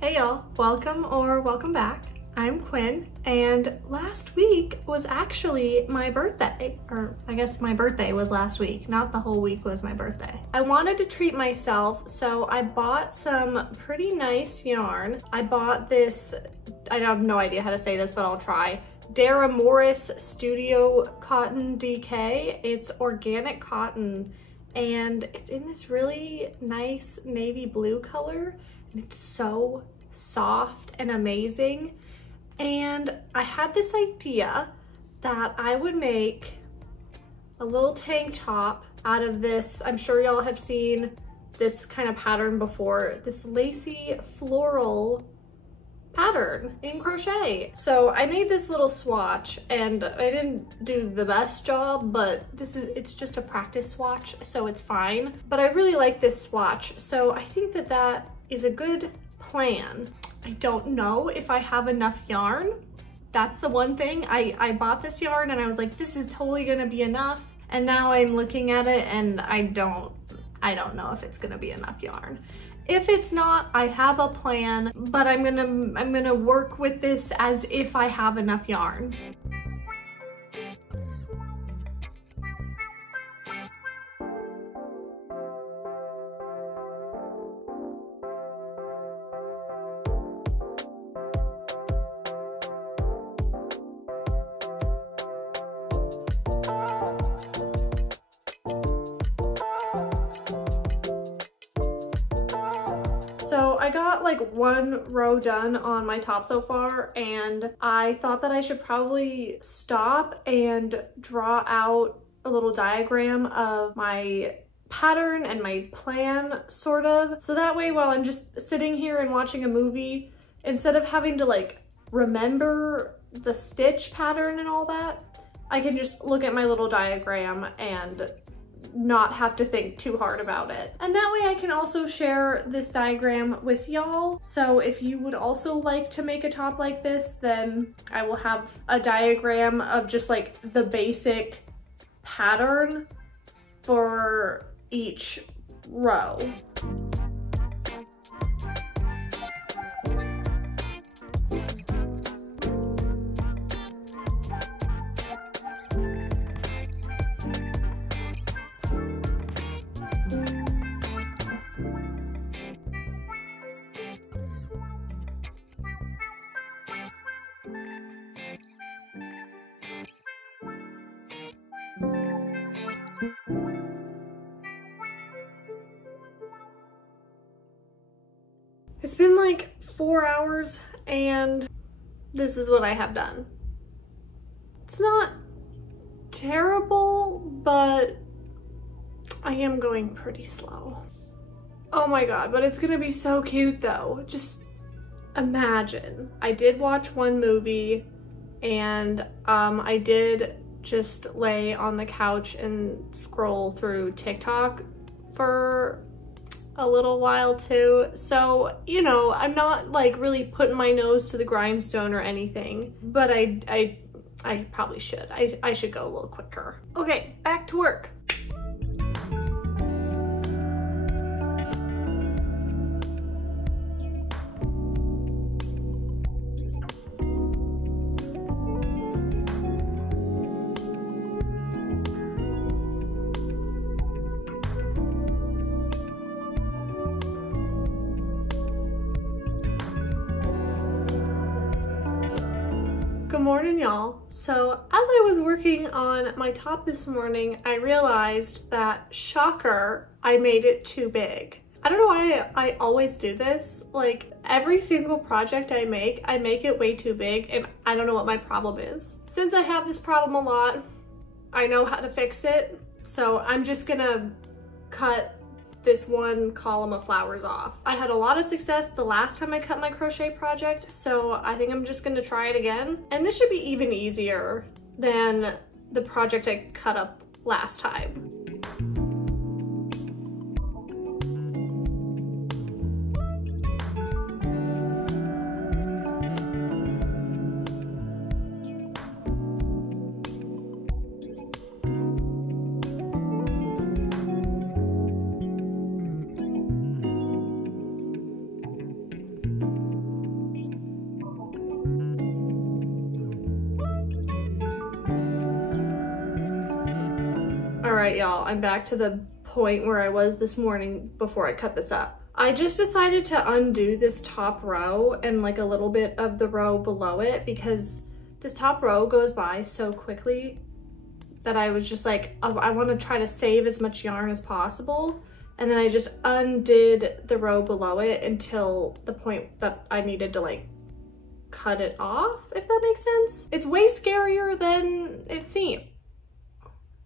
Hey y'all, welcome or welcome back. I'm Quinn, and last week was actually my birthday, or I guess my birthday was last week, not the whole week was my birthday. I wanted to treat myself, so I bought some pretty nice yarn. I bought this, I have no idea how to say this, but I'll try. Dara Morris Studio Cotton DK. It's organic cotton, and it's in this really nice navy blue color. It's so soft and amazing. And I had this idea that I would make a little tank top out of this. I'm sure y'all have seen this kind of pattern before, this lacy floral pattern in crochet. So I made this little swatch, and I didn't do the best job, but it's just a practice swatch, so it's fine. But I really like this swatch, so I think that that is a good plan. I don't know if I have enough yarn. That's the one thing. I bought this yarn and I was like, this is totally gonna be enough. And now I'm looking at it and I don't know if it's gonna be enough yarn. If it's not, I have a plan, but I'm gonna work with this as if I have enough yarn. So I got like one row done on my top so far, and I thought that I should probably stop and draw out a little diagram of my pattern and my plan, sort of. So that way, while I'm just sitting here and watching a movie, instead of having to like remember the stitch pattern and all that, I can just look at my little diagram and not have to think too hard about it. And that way I can also share this diagram with y'all. So if you would also like to make a top like this, then I will have a diagram of just like the basic pattern for each row. It's been like 4 hours and this is what I have done. It's not terrible, but I am going pretty slow. Oh my god, but it's gonna be so cute though. Just imagine. I did watch one movie, and I did just lay on the couch and scroll through TikTok for a little while too. So, you know, I'm not like really putting my nose to the grindstone or anything, but I probably should. I should go a little quicker. Okay, back to work. Good morning, y'all. So as I was working on my top this morning, I realized that, shocker, I made it too big. I don't know why I always do this. Like every single project I make it way too big, and I don't know what my problem is. Since I have this problem a lot, I know how to fix it. So I'm just gonna cut this one column of flowers off. I had a lot of success the last time I cut my crochet project, so I think I'm just gonna try it again. And this should be even easier than the project I cut up last time. right, y'all, I'm back to the point where I was this morning before I cut this up. I just decided to undo this top row and like a little bit of the row below it because this top row goes by so quickly that I was just like, I want to try to save as much yarn as possible. And then I just undid the row below it until the point that I needed to like cut it off, if that makes sense. It's way scarier than it seemed.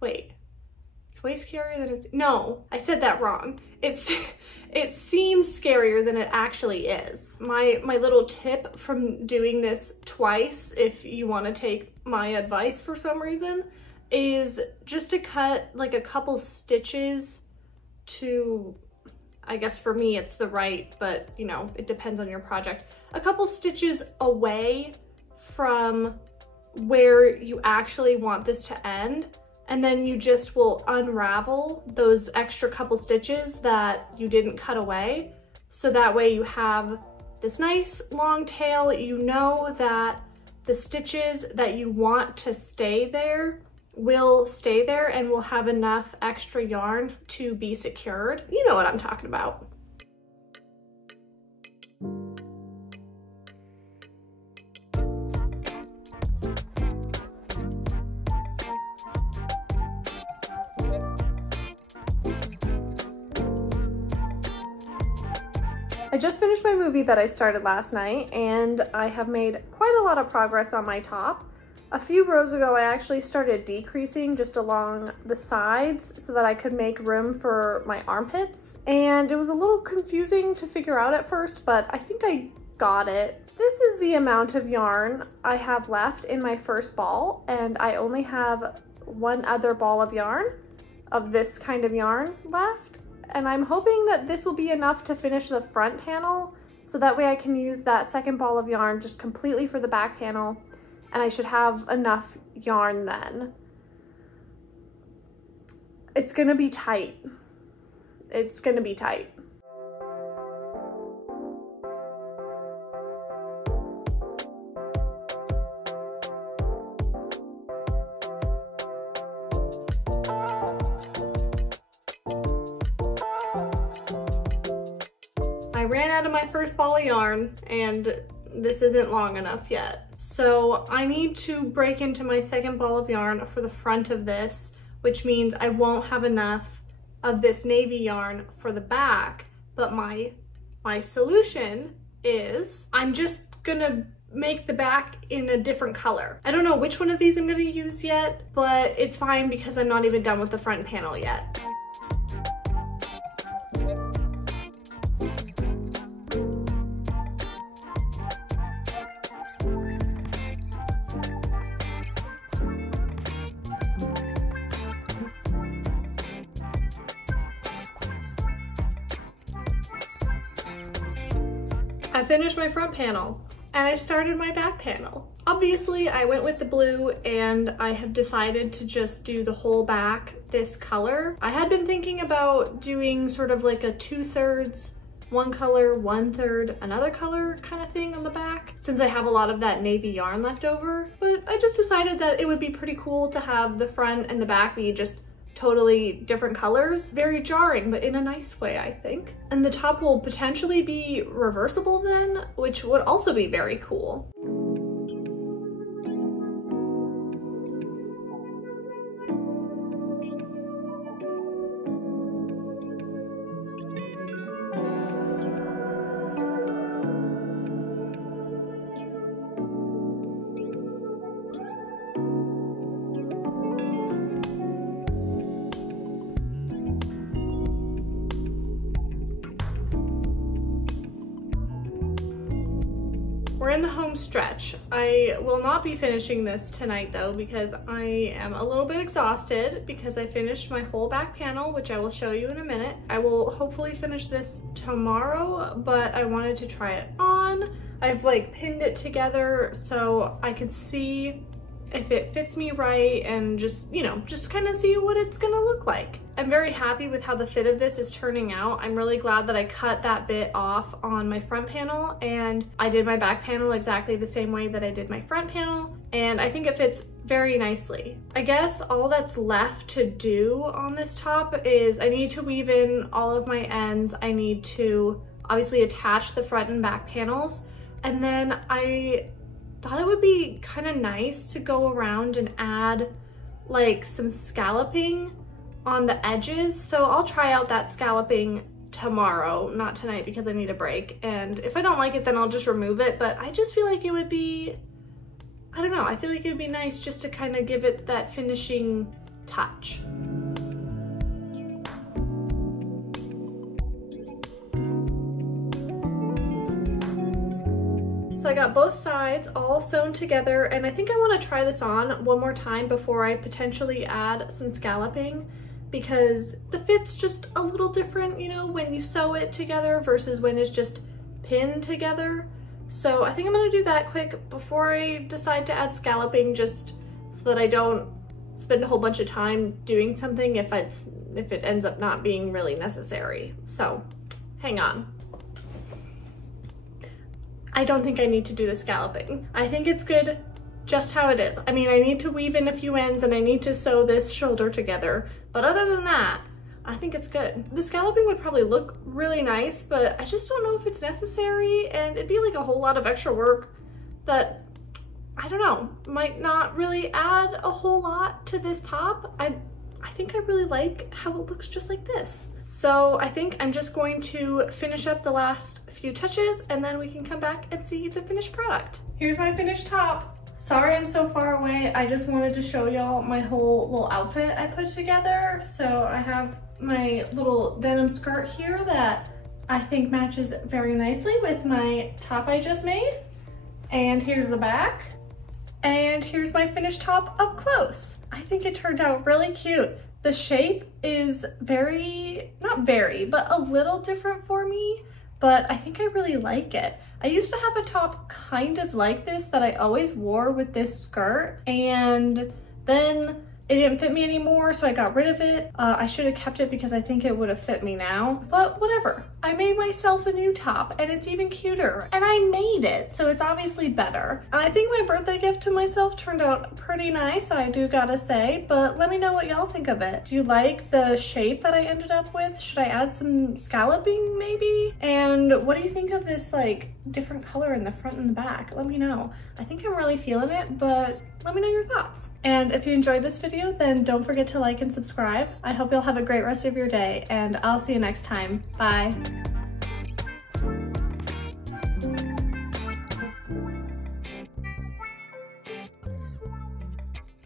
Wait, it's way scarier than it's, no, I said that wrong. It seems scarier than it actually is. My little tip from doing this twice, if you want to take my advice for some reason, is just to cut like a couple stitches to, I guess for me it's the right, but you know, it depends on your project. A couple stitches away from where you actually want this to end, and then you just will unravel those extra couple stitches that you didn't cut away. So that way you have this nice long tail. You know that the stitches that you want to stay there will stay there and will have enough extra yarn to be secured. You know what I'm talking about. I just finished my movie that I started last night, and I have made quite a lot of progress on my top. A few rows ago, I actually started decreasing just along the sides so that I could make room for my armpits. And it was a little confusing to figure out at first, but I think I got it. This is the amount of yarn I have left in my first ball, and I only have one other ball of yarn, of this kind of yarn left. And I'm hoping that this will be enough to finish the front panel, so that way I can use that second ball of yarn just completely for the back panel. And I should have enough yarn then. It's gonna be tight. It's gonna be tight. I ran out of my first ball of yarn, and this isn't long enough yet. So I need to break into my second ball of yarn for the front of this, which means I won't have enough of this navy yarn for the back. But my solution is I'm just gonna make the back in a different color. I don't know which one of these I'm gonna use yet, but it's fine because I'm not even done with the front panel yet. I finished my front panel and I started my back panel. Obviously I went with the blue, and I have decided to just do the whole back this color. I had been thinking about doing sort of like a 2/3 one color, 1/3 another color kind of thing on the back, since I have a lot of that navy yarn left over. But I just decided that it would be pretty cool to have the front and the back be just totally different colors. Very jarring, but in a nice way, I think. And the top will potentially be reversible then, which would also be very cool. We're in the home stretch. I will not be finishing this tonight though, because I am a little bit exhausted because I finished my whole back panel, which I will show you in a minute. I will hopefully finish this tomorrow, but I wanted to try it on. I've like pinned it together so I could see if it fits me right and just, you know, just kind of see what it's gonna look like. I'm very happy with how the fit of this is turning out. I'm really glad that I cut that bit off on my front panel, and I did my back panel exactly the same way that I did my front panel, and I think it fits very nicely. I guess all that's left to do on this top is I need to weave in all of my ends. I need to obviously attach the front and back panels, and then I thought it would be kind of nice to go around and add like some scalloping on the edges. So I'll try out that scalloping tomorrow, not tonight because I need a break. And if I don't like it, then I'll just remove it. But I just feel like it would be, I don't know, I feel like it would be nice just to kind of give it that finishing touch. So I got both sides all sewn together, and I think I want to try this on one more time before I potentially add some scalloping, because the fit's just a little different, you know, when you sew it together versus when it's just pinned together. So I think I'm going to do that quick before I decide to add scalloping, just so that I don't spend a whole bunch of time doing something if it ends up not being really necessary. So hang on. I don't think I need to do the scalloping. I think it's good just how it is. I mean, I need to weave in a few ends and I need to sew this shoulder together, but other than that, I think it's good. The scalloping would probably look really nice, but I just don't know if it's necessary, and it'd be like a whole lot of extra work that, I don't know, might not really add a whole lot to this top. I think I really like how it looks just like this. So I think I'm just going to finish up the last few touches, and then we can come back and see the finished product. Here's my finished top. Sorry I'm so far away. I just wanted to show y'all my whole little outfit I put together. So I have my little denim skirt here that I think matches very nicely with my top I just made. And here's the back. And here's my finished top up close. I think it turned out really cute. The shape is not very, but a little different for me, but I think I really like it. I used to have a top kind of like this that I always wore with this skirt, and then it didn't fit me anymore, so I got rid of it. I should have kept it because I think it would have fit me now, but whatever. I made myself a new top, and it's even cuter, and I made it, so it's obviously better. I think my birthday gift to myself turned out pretty nice, I do gotta say, but let me know what y'all think of it. Do you like the shape that I ended up with? Should I add some scalloping maybe? And what do you think of this like different color in the front and the back? Let me know. I think I'm really feeling it, but let me know your thoughts. And if you enjoyed this video, then don't forget to like and subscribe. I hope you'll have a great rest of your day, and I'll see you next time. Bye.